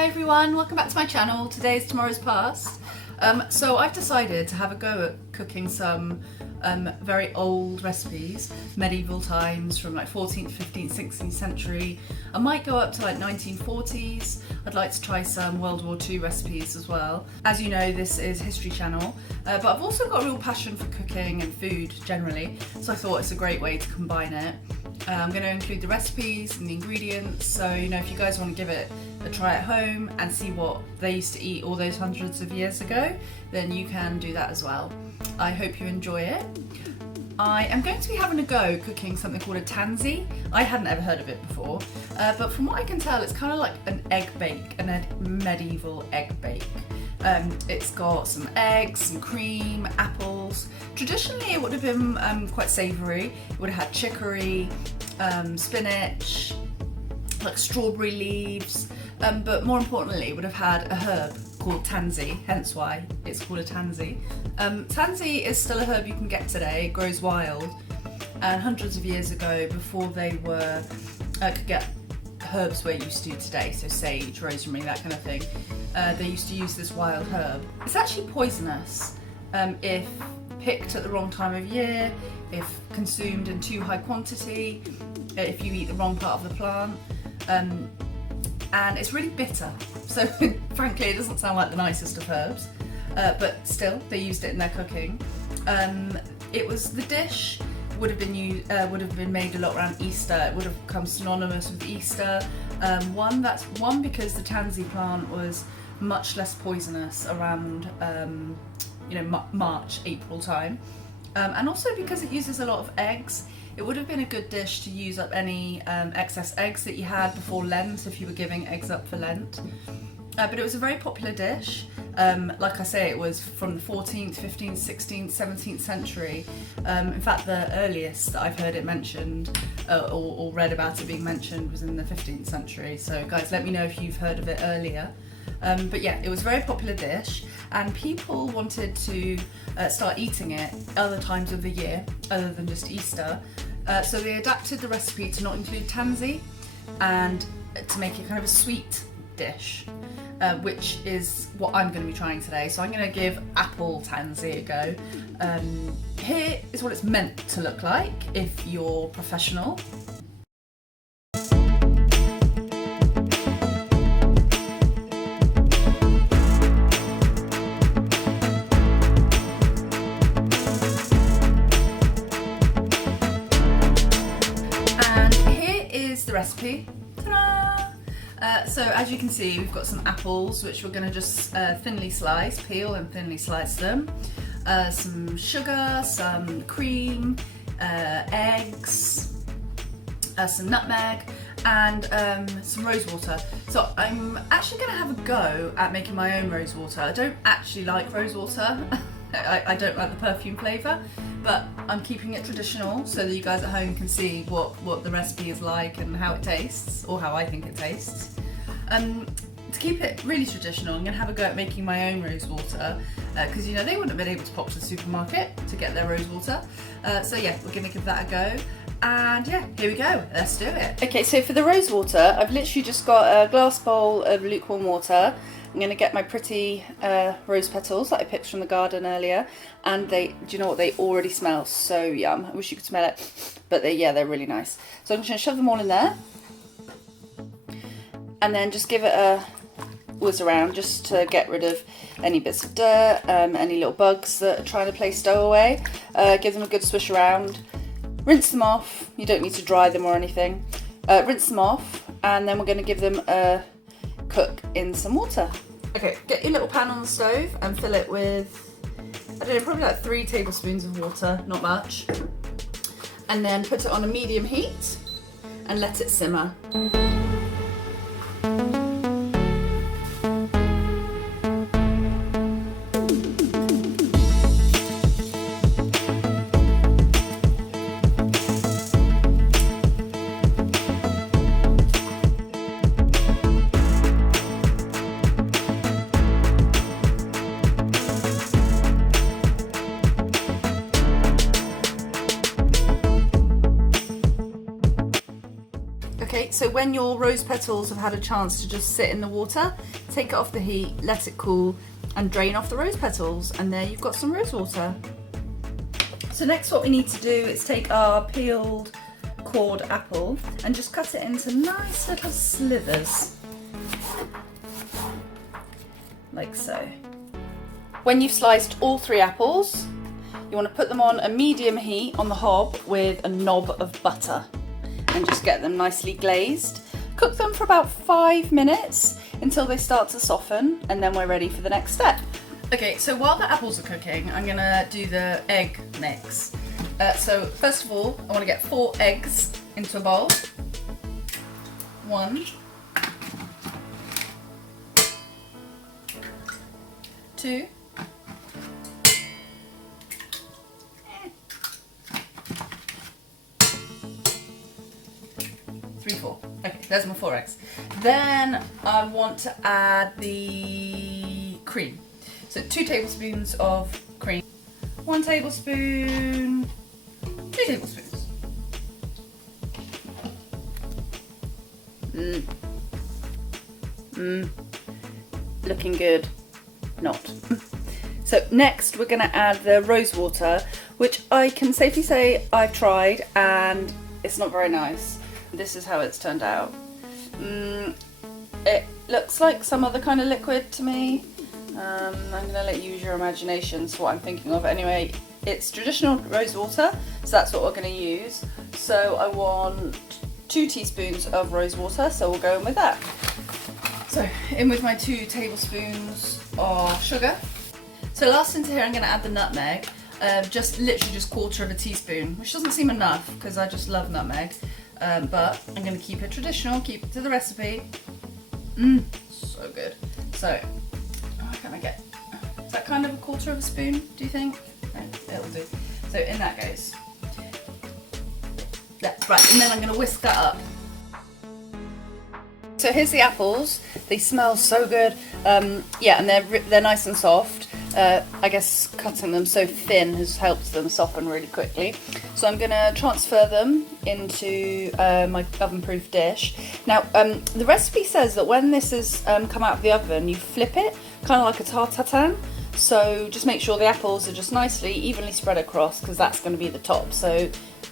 Hi everyone, welcome back to my channel. Today is Tomorrow's Past. So I've decided to have a go at cooking some very old recipes, medieval times from like 14th, 15th, 16th century. I might go up to like 1940s. I'd like to try some World War II recipes as well. As you know, this is History Channel, but I've also got a real passion for cooking and food generally, so I thought it's a great way to combine it. I'm going to include the recipes and the ingredients, so you know, if you guys want to give it a try at home and see what they used to eat all those hundreds of years ago, then you can do that as well. I hope you enjoy it. I am going to be having a go cooking something called a tansey. I hadn't ever heard of it before, but from what I can tell, it's kind of like an egg bake, a medieval egg bake. It's got some eggs, some cream, apples. Traditionally it would have been quite savoury. It would have had chicory, spinach, like strawberry leaves, but more importantly it would have had a herb called tansey, hence why it's called a tansey. Tansey is still a herb you can get today. It grows wild, and hundreds of years ago, before they were could get herbs we're used to today, so sage, rosemary, that kind of thing, they used to use this wild herb. It's actually poisonous if picked at the wrong time of year, if consumed in too high quantity, if you eat the wrong part of the plant, and it's really bitter. So frankly, it doesn't sound like the nicest of herbs, but still, they used it in their cooking. It was the dish would have been made a lot around Easter. It would have become synonymous with Easter. One because the tansey plant was much less poisonous around March, April time, and also because it uses a lot of eggs. It would have been a good dish to use up any excess eggs that you had before Lent, if you were giving eggs up for Lent. But it was a very popular dish. Like I say, it was from the 14th, 15th, 16th, 17th century. In fact, the earliest that I've heard it mentioned or read about it being mentioned was in the 15th century. So guys, let me know if you've heard of it earlier. But yeah, it was a very popular dish, and people wanted to start eating it other times of the year other than just Easter. So they adapted the recipe to not include tansey and to make it kind of a sweet dish, which is what I'm going to be trying today. So I'm going to give apple tansey a go. Here is what it's meant to look like if you're professional. The recipe. So as you can see, we've got some apples which we're going to just thinly slice, peel and thinly slice them. Some sugar, some cream, eggs, some nutmeg, and some rose water. So I'm actually going to have a go at making my own rose water. I don't actually like rose water. I don't like the perfume flavour, but I'm keeping it traditional so that you guys at home can see what the recipe is like and how it tastes, or how I think it tastes. To keep it really traditional, I'm going to have a go at making my own rose water, because you know, they wouldn't have been able to pop to the supermarket to get their rose water. So yeah, we're going to give that a go. And yeah, here we go, let's do it. Okay, so for the rose water, I've literally just got a glass bowl of lukewarm water. I'm going to get my pretty rose petals that I picked from the garden earlier, and do you know what, they already smell so yum. I wish you could smell it, but they're really nice. So I'm just going to shove them all in there, and then just give it a whiz around just to get rid of any bits of dirt, any little bugs that are trying to play stowaway. Give them a good swish around, rinse them off. You don't need to dry them or anything. Rinse them off, and then we're going to give them a cook in some water. Okay, get your little pan on the stove and fill it with, I don't know, probably like 3 tablespoons of water, not much. And then put it on a medium heat and let it simmer. so when your rose petals have had a chance to just sit in the water, take it off the heat, let it cool, and drain off the rose petals, and there you've got some rose water. So next what we need to do is take our peeled cored apple and just cut it into nice little slivers, like so. When you've sliced all 3 apples, you want to put them on a medium heat on the hob with a knob of butter and just get them nicely glazed. Cook them for about 5 minutes until they start to soften, and then we're ready for the next step. Okay, so while the apples are cooking, I'm gonna do the egg mix. So first of all, I want to get 4 eggs into a bowl. 1, 2, 3, 4. Okay, there's my 4 eggs. Then I want to add the cream. So 2 tablespoons of cream. 1 tablespoon, 2 tablespoons. Looking good. Not. So next we're going to add the rose water, which I can safely say I've tried and it's not very nice. This is how it's turned out. It looks like some other kind of liquid to me. I'm going to let you use your imagination as to what I'm thinking of. Anyway, it's traditional rose water, so that's what we're going to use. So I want 2 teaspoons of rose water, so we'll go in with that. So in with my 2 tablespoons of sugar. So last into here I'm going to add the nutmeg, literally just 1/4 teaspoon, which doesn't seem enough because I just love nutmeg. But I'm going to keep it traditional, keep it to the recipe. So good. So, what can I get? Is that kind of 1/4 spoon, do you think? No, it'll do. So in that goes. Yeah, right, and then I'm going to whisk that up. So here's the apples. They smell so good. Yeah, and they're nice and soft. I guess cutting them so thin has helped them soften really quickly. So I'm going to transfer them into my oven-proof dish. Now, the recipe says that when this has come out of the oven, you flip it, kind of like a tarte tatin. So just make sure the apples are just nicely, evenly spread across, because that's going to be the top. So,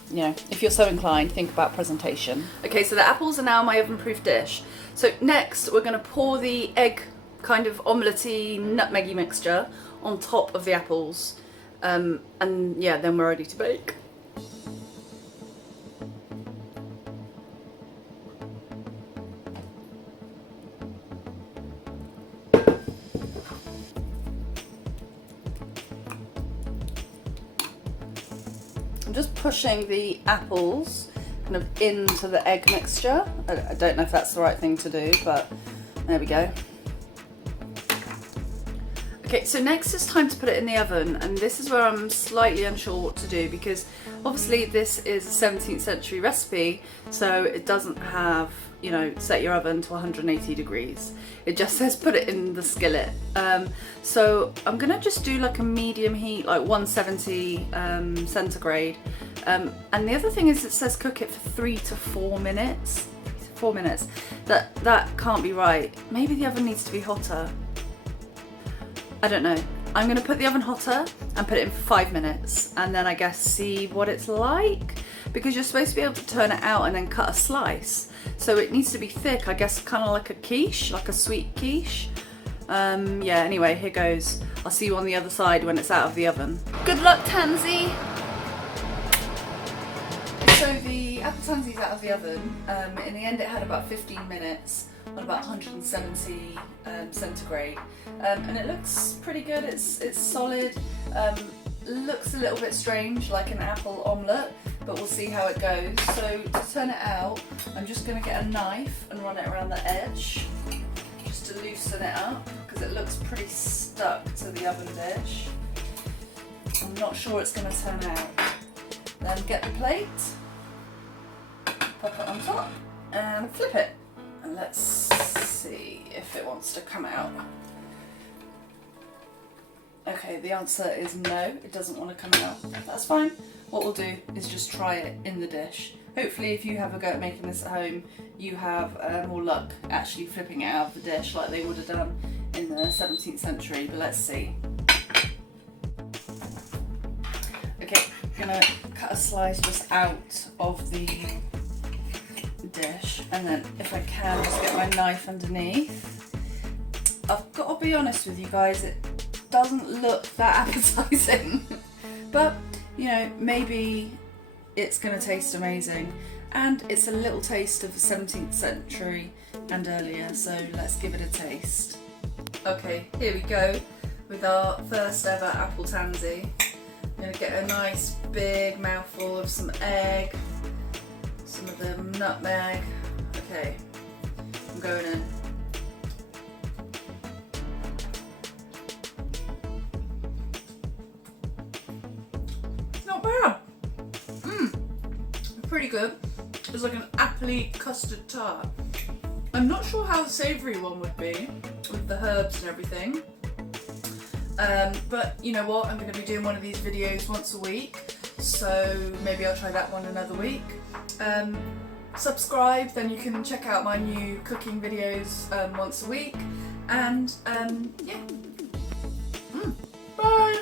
you know, if you're so inclined, think about presentation. Okay, so the apples are now in my oven-proof dish. So next, we're going to pour the egg kind of omelette-y, nutmeggy mixture on top of the apples, and yeah, then we're ready to bake. I'm just pushing the apples kind of into the egg mixture. I don't know if that's the right thing to do, but there we go. Okay, so next it's time to put it in the oven, and this is where I'm slightly unsure what to do, because obviously this is a 17th century recipe, so it doesn't have, you know, set your oven to 180 degrees. It just says put it in the skillet. So I'm gonna just do like a medium heat, like 170 centigrade. And the other thing is it says cook it for 3 to 4 minutes. 4 minutes. That can't be right. Maybe the oven needs to be hotter. I don't know. I'm going to put the oven hotter and put it in for 5 minutes, and then I guess see what it's like, because you're supposed to be able to turn it out and then cut a slice. So it needs to be thick, I guess, kind of like a quiche, like a sweet quiche. Yeah, anyway, here goes. I'll see you on the other side when it's out of the oven. Good luck, Tansey! So the apple tansy's out of the oven. In the end it had about 15 minutes on about 170 centigrade, and it looks pretty good. It's solid. Looks a little bit strange, like an apple omelette, but we'll see how it goes. So to turn it out, I'm just going to get a knife and run it around the edge, just to loosen it up, because it looks pretty stuck to the oven dish. I'm not sure it's going to turn out. Then get the plate, pop it on top, and flip it. And let's see if it wants to come out. Okay, the answer is no, it doesn't want to come out. That's fine. What we'll do is just try it in the dish hopefully if you have a go at making this at home, you have more luck actually flipping it out of the dish like they would have done in the 17th century, but let's see. Okay, I'm gonna cut a slice just out of the dish, and then if I can just get my knife underneath. I've got to be honest with you guys, it doesn't look that appetizing, but you know, maybe it's gonna taste amazing, and it's a little taste of the 17th century and earlier, so let's give it a taste. Okay, here we go with our first ever apple tansy. I'm gonna get a nice big mouthful of some egg, some of the nutmeg. Okay, I'm going in. It's not bad. Pretty good. It's like an appley custard tart. I'm not sure how the savoury one would be with the herbs and everything. But you know what, I'm going to be doing one of these videos once a week, so maybe I'll try that one another week. Subscribe, then you can check out my new cooking videos once a week, and yeah. Bye!